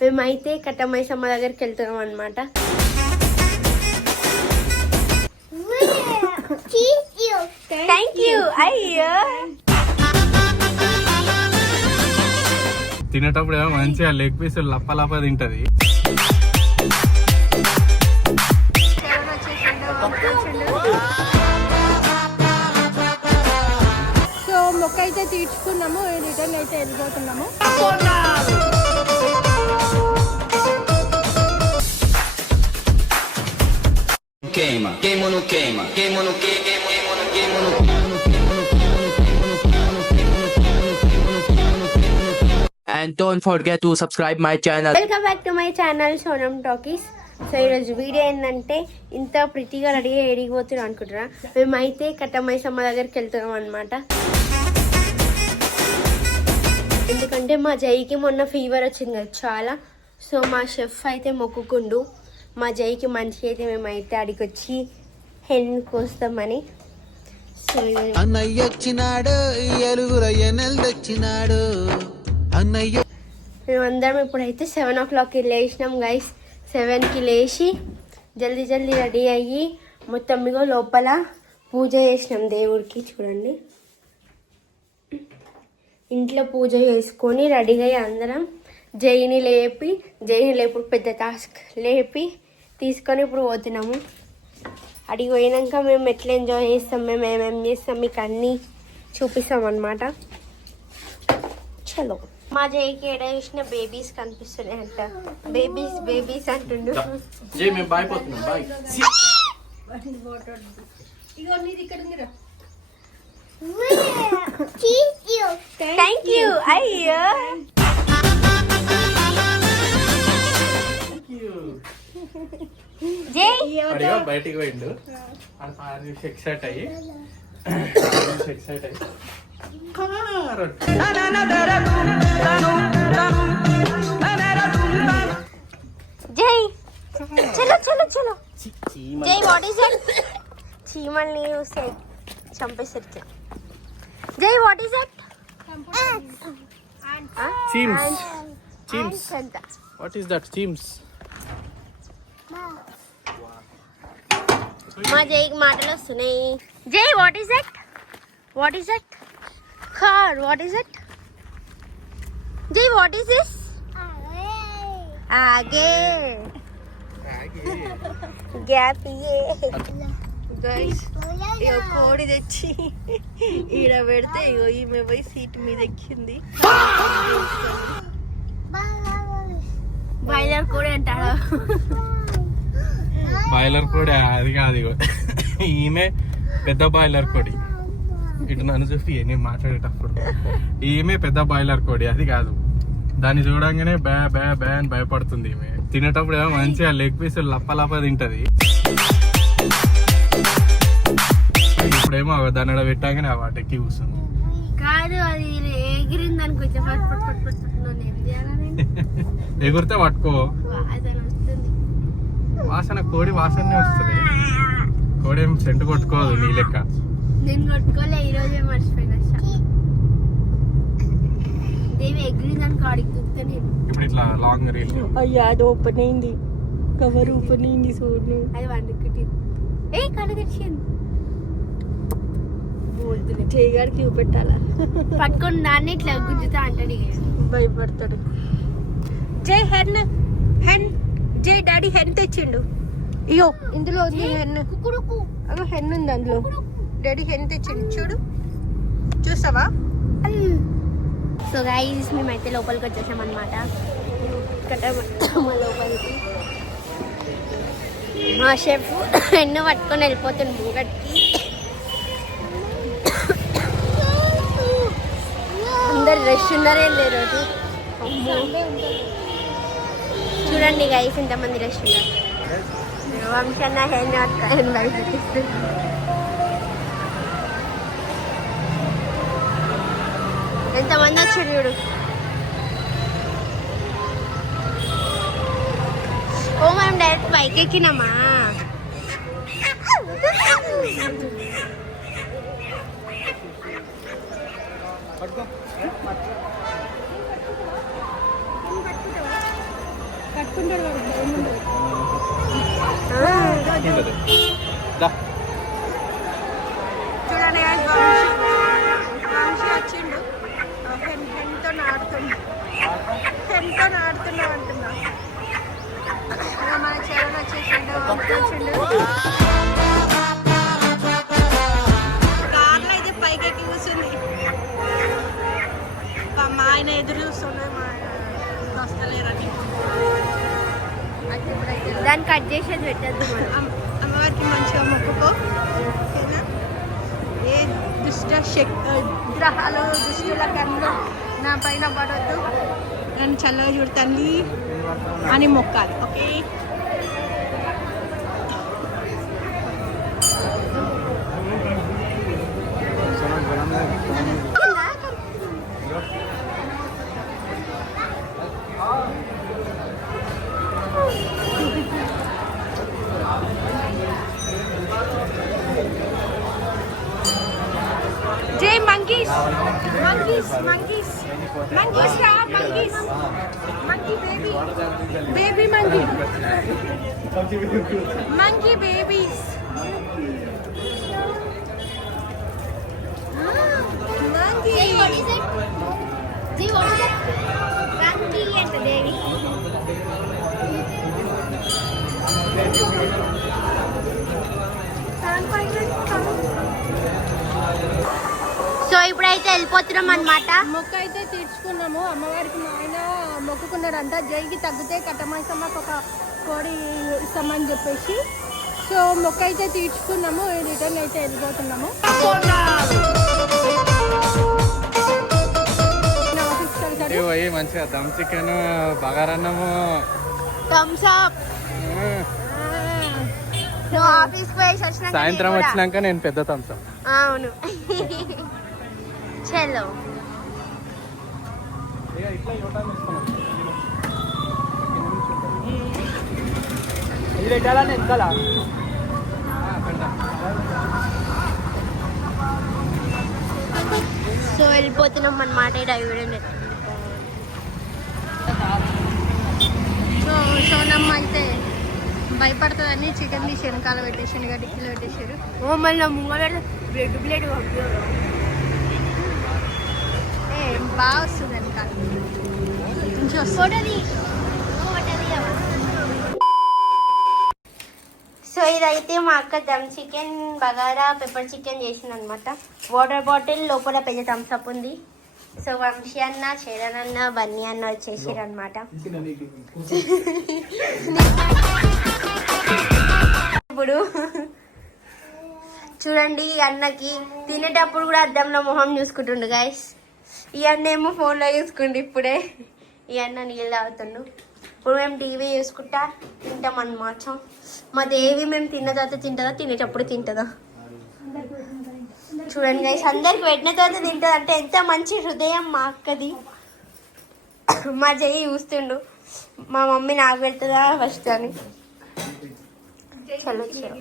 మేమైతే కట్టమైసమ్మ దగ్గరికి వెళ్తున్నాం అనమాట. Thank you. అయ్యో తినేటప్పుడు ఏమో మంచిగా లెగ్ పీస్ లప్ప లప్ప తింటది. సో మొక్క అయితే తీర్చుకున్నాము, రిటర్న్ అయితే వెళ్ళిపోతున్నాము. Queima, queima no queima, queima no queima, queima no queima no And don't forget to subscribe my channel. Welcome back to my channel Sonam talkies. So ఈరోజు video ఏంటంటే ఇంత ప్రిటీగా రెడీగా ఎడిగిపోతున్నాం అనుకుంటున్నా. మేమైతే కట్టమైసమ్మ దగ్గరికి వెళ్తున్నాం అనమాట. ఎందుకంటే మా జైకి మొన్న ఫీవర్ వచ్చింది కదా చాలా. సో మా షెఫ్ అయితే మొక్కుకుండు మా జైకి మంచిగా అయితే మేమైతే అడిగి వచ్చి హెన్ కోస్తామని. సో అన్నయ్య వచ్చినాడు, ఎలుగుల ఎనెల్దొచ్చినాడు అన్నయ్య. మేమందరం ఇప్పుడైతే 7 o'clockకి లేచినాం గైస్. 7కి లేచి జల్దీ జల్దీ రెడీ అయ్యి మొత్తం మీకు లోపల పూజ చేసినాం దేవుడికి. చూడండి, ఇంట్లో పూజ చేసుకొని రెడీగా అయ్యి అందరం జైని లేపి ఇప్పుడు పెద్ద టాస్క్ లేపి తీసుకొని ఇప్పుడు పోతున్నాము. అడిగి పోయినాక మేము ఎట్లా ఎంజాయ్ చేస్తాం, మేము ఏమేమి చేస్తాం మీకు అన్నీ చూపిస్తాం అన్నమాట. చలో, మా జైకి ఎడ చూసిన బేబీస్ కనిపిస్తున్నాయి అంట. బేబీస్ అంటుండు. జై మేము బాయ్ పోతున్నాం. బాయ్. Thank you. అయ్యో జై బయటికి పోయిండు ఎక్సైట్ అయ్యి జై చలో చలో చలో. జై వాట్ ఈస్ ఇట్? చీమల్ని చూస్తే చంపేసరికి. Jai what is it? చీమ్స్. What is that? చీమ్స్. మా జైకి మాటలు వస్తున్నాయి. Jai what is it? What is it? Car what is it? Jai what is this? ఆగే గ్యాప్ గైస్. ఇగో కోడి తెచ్చి ఈడ పెడితే ఇగో ఈమె పోయి సీట్ మీద ఎక్కింది. బాయిలర్ కోడి అంటారా? బాయిలర్ కోడి అది కాదు, ఈమె పెద్ద బాయిలర్ కోడి. ఇటు నన్ను చూసి నేను మాట్లాడేటప్పుడు ఈమె పెద్ద బాయిలర్ కోడి, అది కాదు. దాన్ని చూడంగానే బ్యా బ్యా బ్యా అని భయపడుతుంది ఈమె. తినేటప్పుడు ఏమో మంచిగా లెగ్ పీస్ లప్ప లప్ప తింటది. ఇప్పుడేమో దాన్ని పెట్టాగానే ఆ వాటికి కూర్చుంది. కాదు, అది ఎగిరింది అనుకోవచ్చు. ఎగురితే పట్టుకో. వాసన కోడి వాసనే వస్తుంది. కోడి ఏం సెంటు కొట్టుకోదు నీ లెక్క. నేను కొట్టుకోలే, ఈరోజే మర్చిపోయినా. దేవి ఎగిరింది అనుకో ఆడికి దూకుతా నేను. ఇప్పుడు ఇట్లా లాంగ్ రీల్. అయ్యా అది ఓపెన్ అయింది, కవర్ ఓపెన్ అయింది. చూడు అది వండుకుంటే ఏ కళ్ళు తెచ్చింది. చేయగాడికి చూపెట్టాలా? పట్టుకొని దాన్ని ఇట్లా గుంజుతా అంటాడు, భయపడతాడు. జై హెన్ హెన్. జై డాడీ హెన్ తెచ్చిండు. అయ్యో ఇందులో ఉంది హెన్. అగో హెన్ ఉంది అందులో. డాడీ హెన్ తెచ్చిండు, చూడు. చూసావా? సో గైస్ మేమైతే లోపలికి వచ్చేసాం అనమాట. లోపలికి మా షెఫ్ హెన్ పట్టుకొని వెళ్ళిపోతుంది ముంగటికి. అందరు రష్ ఉన్నారే రోజు. చూడండి గైస్ ఇంతమంది రష్ ఉన్నారు. వంశన్న హెన్ బయట ఎంతమంది వచ్చారు చూడు. ఓ మనం డైరెక్ట్ బైక్ ఎక్కినామా? పట్టుకుంటాడు వాడు, భయం ఉండదు. దా. చూడండి వంశీ వచ్చిండు, హెన్తో ఆడుతుండు, హెన్తో ఆడుతున్నా అంటున్నా. మన చరణ్ వచ్చేసిండు, వచ్చిండు. కార్లో అయితే పైకి ఎక్కి కూర్చుంది. మా ఆయన ఎదురు చూస్తుండే, మా ఆయన వస్తలేరని. దాన్ని కట్ చేసేది పెట్టద్దు. అమ్మవారికి మంచిగా మొక్కుకో, ఓకేనా? ఏ గ్రహాలు దుష్టుల కన్ను నా పైన పడవద్దు, నన్ను చల్లగా చూడు తల్లి అని మొక్కాలి, okay? Jay, monkeys! Monkeys! Monkeys! Monkeys, raa! Monkeys! Monkey baby! Baby monkey! Monkey babies! Monkey! Jay, what is it? Jay, what is it? Monkey and the baby. So ఇప్పుడైతే వెళ్ళిపోతున్నాం అనమాట. మొక్కు అయితే తీర్చుకున్నాము. అమ్మవారికి మా ఆయన మొక్కుకున్నారంట, జైకి తగ్గితే కట్టమైసమ్మకు ఒక కోడి ఇస్తామని చెప్పేసి. సో మొక్కు అయితే తీర్చుకున్నాము, రిటర్న్ అయితే వెళ్ళిపోతున్నాము. మంచిగా దమ్ చికెన్, బగారన్నము, థమ్స్ అప్. ఆఫీస్ పోయేసి వచ్చినాక సాయంత్రం వచ్చినాక నేను పెద్ద థమ్స్ అప్. అవును. చలో సో వెళ్ళిపోతున్నాం అన్నమాట. సో సోనమ్మ అయితే భయపడుతుందని చికెన్ తీసి వెనకాల పెట్టేసాను, గడ్డిలో పెట్టేసారు. ఓ మళ్ళీ ముంగ బ్లడ్ బ్లడ్ బాగా వస్తుంది వెనకాల. సో ఇదైతే మా అక్క dum chicken, bagara, pepper chicken చేసింది అనమాట. వాటర్ బాటిల్ లోపల పెద్ద థమ్స్అప్ ఉంది. సో వంశీ అన్న, చరణ్ అన్న, బన్నీ అన్న వచ్చేసారు అనమాట. ఇప్పుడు చూడండి, ఈ అన్నకి తినేటప్పుడు కూడా అద్దంలో మొహం చూసుకుంటుండు గైస్. ఈ అన్న ఏమో ఫోన్లో చూసుకుంటు. ఇప్పుడే ఈ అన్న నీళ్ళు తాగుతుండు. ఇప్పుడు మేము టీవీ చూసుకుంటా తింటాం అన్నమాట. మా దేవి మేము తిన్న తర్వాత తింటుందా, తినేటప్పుడు తింటుందా చూడండి గైస్. అందరికి పెట్టిన తర్వాత తింటుంది అంటే ఎంత మంచి హృదయం మా అక్కది. మా చెయ్యి చూస్తుండు, మా మమ్మీ నాకు పెడుతుందా ఫస్ట్ అని. చలో చలో.